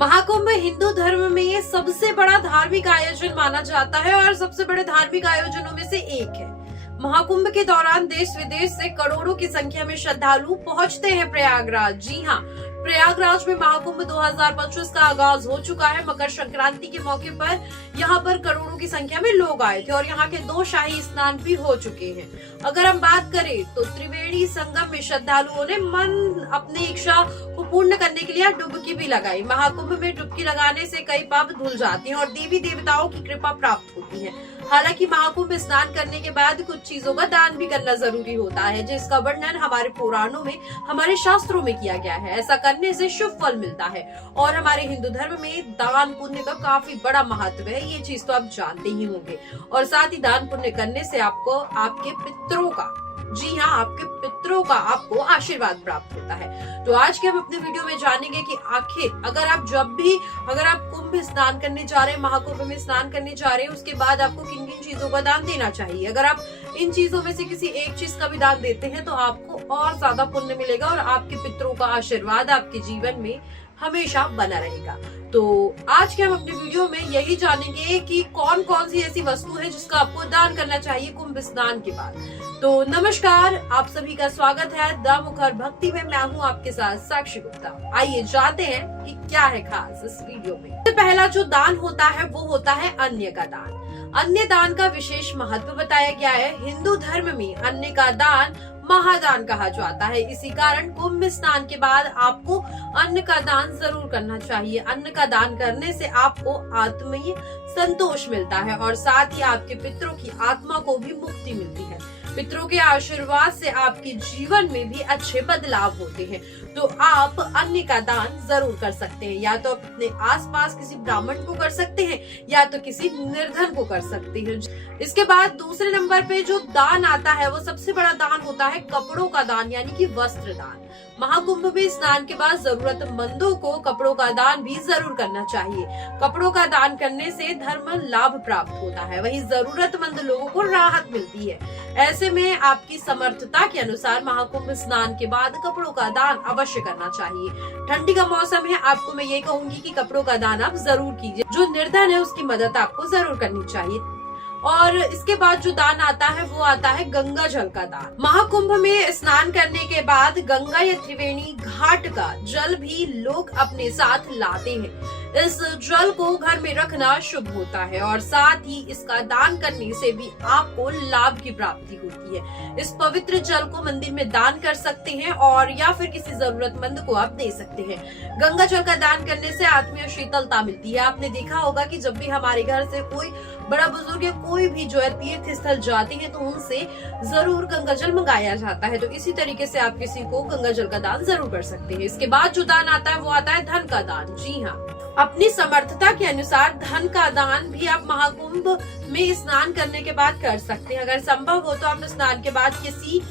महाकुंभ हिंदू धर्म में सबसे बड़ा धार्मिक आयोजन माना जाता है और सबसे बड़े धार्मिक आयोजनों में से एक है। महाकुंभ के दौरान देश विदेश से करोड़ों की संख्या में श्रद्धालु पहुंचते हैं प्रयागराज। जी हाँ, प्रयागराज में महाकुंभ 2025 का आगाज हो चुका है। मकर संक्रांति के मौके पर यहाँ पर करोड़ों की संख्या में लोग आए थे और यहाँ के 2 शाही स्नान भी हो चुके हैं। अगर हम बात करें तो त्रिवेणी संगम में श्रद्धालुओं ने मन अपनी इच्छा को पूर्ण करने के लिए डुबकी भी लगाई। महाकुंभ में डुबकी लगाने से कई पाप धुल जाते हैं और देवी देवताओं की कृपा प्राप्त होती है। हालांकि महाकुंभ स्नान करने के बाद कुछ चीजों का दान भी करना जरूरी होता है, जिसका वर्णन हमारे पुराणों में, हमारे शास्त्रों में किया गया है। ऐसा करने से शुभ फल मिलता है और हमारे हिंदू धर्म में दान पुण्य का काफी बड़ा महत्व है। ये चीज तो आप जानते ही होंगे। और साथ ही दान पुण्य करने से आपको आपके पितरों का, जी हाँ, आपके पितरों का आपको आशीर्वाद प्राप्त होता है। तो आज के हम अपने वीडियो में जानेंगे कि आखिर अगर आप कुंभ स्नान करने जा रहे हैं, महाकुंभ में स्नान करने जा रहे हैं, उसके बाद आपको किन किन चीजों का दान देना चाहिए। अगर आप इन चीजों में से किसी एक चीज का भी दान देते हैं तो आपको और ज्यादा पुण्य मिलेगा और आपके पितरों का आशीर्वाद आपके जीवन में हमेशा बना रहेगा। तो आज के हम अपने वीडियो में यही जानेंगे कि कौन कौन सी ऐसी वस्तु है जिसका आपको दान करना चाहिए कुंभ स्नान के बाद। तो नमस्कार, आप सभी का स्वागत है द मुखर भक्ति में। मैं हूँ आपके साथ साक्षी गुप्ता। आइए जानते हैं कि क्या है खास इस वीडियो में। सबसे पहला जो दान होता है वो होता है अन्न का दान। अन्न दान का विशेष महत्व बताया गया है। हिंदू धर्म में अन्न का दान महादान कहा जाता है। इसी कारण कुंभ स्नान के बाद आपको अन्न का दान जरूर करना चाहिए। अन्न का दान करने से आपको आत्मीय संतोष मिलता है और साथ ही आपके पितरों की आत्मा को भी मुक्ति मिलती है। पितरों के आशीर्वाद से आपके जीवन में भी अच्छे बदलाव होते हैं। तो आप अन्न का दान जरूर कर सकते हैं। या तो अपने आसपास किसी ब्राह्मण को कर सकते हैं या तो किसी निर्धन को कर सकते हैं। इसके बाद दूसरे नंबर पे जो दान आता है वो सबसे बड़ा दान होता है कपड़ों का दान, यानी कि वस्त्र दान। महाकुंभ में स्नान के बाद जरूरतमंदों को कपड़ों का दान भी जरूर करना चाहिए। कपड़ों का दान करने से धर्म लाभ प्राप्त होता है, वहीं जरूरतमंद लोगों को राहत मिलती है। ऐसे में आपकी समर्थता के अनुसार महाकुंभ स्नान के बाद कपड़ों का दान अवश्य करना चाहिए। ठंडी का मौसम है, आपको मैं ये कहूंगी कि कपड़ों का दान आप जरूर कीजिए। जो निर्धन है उसकी मदद आपको जरूर करनी चाहिए। और इसके बाद जो दान आता है वो आता है गंगा जल का दान। महाकुंभ में स्नान करने के बाद गंगा या त्रिवेणी घाट का जल भी लोग अपने साथ लाते हैं। इस जल को घर में रखना शुभ होता है और साथ ही इसका दान करने से भी आपको लाभ की प्राप्ति होती है। इस पवित्र जल को मंदिर में दान कर सकते हैं और या फिर किसी जरूरतमंद को आप दे सकते हैं। गंगा जल का दान करने से आत्मीय शीतलता मिलती है। आपने देखा होगा कि जब भी हमारे घर से कोई बड़ा बुजुर्ग या कोई भी जो है तीर्थ स्थल जाते हैं तो उनसे जरूर गंगा जल मंगाया जाता है। तो इसी तरीके से आप किसी को गंगा जल का दान जरूर कर सकते हैं। इसके बाद जो दान आता है वो आता है धन का दान। जी हाँ, अपनी समर्थता के अनुसार धन का दान भी आप महाकुंभ में स्नान करने के बाद कर सकते हैं। अगर संभव हो तो आप स्नान के बाद किसी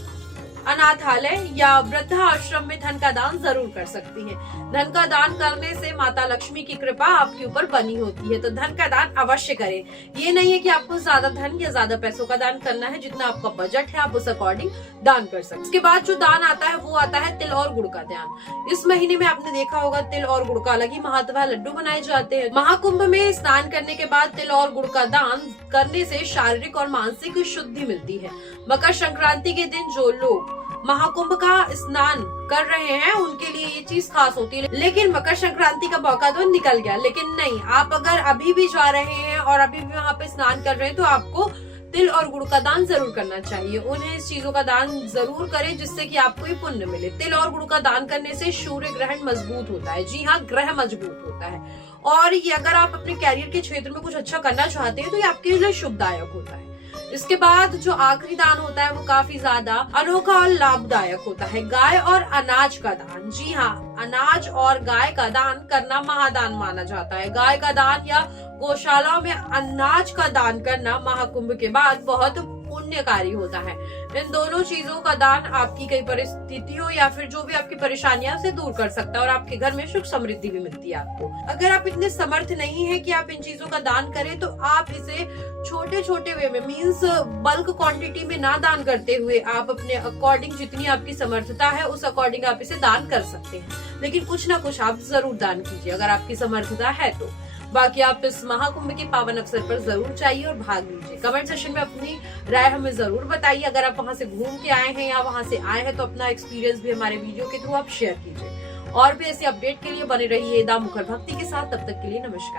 अनाथालय या वृद्धाश्रम में धन का दान जरूर कर सकती हैं। धन का दान करने से माता लक्ष्मी की कृपा आपके ऊपर बनी होती है। तो धन का दान अवश्य करें। ये नहीं है कि आपको ज्यादा धन या ज्यादा पैसों का दान करना है, जितना आपका बजट है आप उस अकॉर्डिंग दान कर सकते हैं। इसके बाद जो दान आता है वो आता है तिल और गुड़ का दान। इस महीने में आपने देखा होगा तिल और गुड़ का अलग ही महत्व है, लड्डू बनाए जाते हैं। महाकुंभ में स्नान करने के बाद तिल और गुड़ का दान करने से शारीरिक और मानसिक शुद्धि मिलती है। मकर संक्रांति के दिन जो लोग महाकुंभ का स्नान कर रहे हैं उनके लिए ये चीज खास होती है। लेकिन मकर संक्रांति का मौका तो निकल गया, लेकिन नहीं, आप अगर अभी भी जा रहे हैं और अभी भी वहाँ पे स्नान कर रहे हैं तो आपको तिल और गुड़ का दान जरूर करना चाहिए। उन्हें इस चीजों का दान जरूर करें जिससे कि आपको ही पुण्य मिले। तिल और गुड़ का दान करने से सूर्य ग्रहण मजबूत होता है। जी हाँ, ग्रह मजबूत होता है और ये अगर आप अपने कैरियर के क्षेत्र में कुछ अच्छा करना चाहते हैं तो ये आपके लिए शुभदायक होता है। इसके बाद जो आखिरी दान होता है वो काफी ज्यादा अनोखा और लाभदायक होता है, गाय और अनाज का दान। जी हाँ, अनाज और गाय का दान करना महादान माना जाता है। गाय का दान या गौशाला में अनाज का दान करना महाकुंभ के बाद बहुत पुण्यकारी होता है। इन दोनों चीजों का दान आपकी कई परिस्थिति हो या फिर जो भी आपकी परेशानियां से दूर कर सकता है और आपके घर में सुख समृद्धि भी मिलती है आपको। अगर आप इतने समर्थ नहीं है कि आप इन चीजों का दान करें तो आप इसे छोटे छोटे वे में मीन्स बल्क क्वांटिटी में ना दान करते हुए आप अपने अकॉर्डिंग जितनी आपकी समर्थता है उस अकॉर्डिंग आप इसे दान कर सकते हैं, लेकिन कुछ ना कुछ आप जरूर दान कीजिए अगर आपकी समर्थता है तो। बाकी आप इस महाकुंभ के पावन अवसर पर जरूर चाहिए और भाग लीजिए। कमेंट सेक्शन में अपनी राय हमें जरूर बताइए। अगर आप वहां से घूम के आए हैं या वहां से आए हैं तो अपना एक्सपीरियंस भी हमारे वीडियो के थ्रू आप शेयर कीजिए। और भी ऐसी अपडेट के लिए बने रहिए दा मुखर भक्ति के साथ। तब तक के लिए नमस्कार।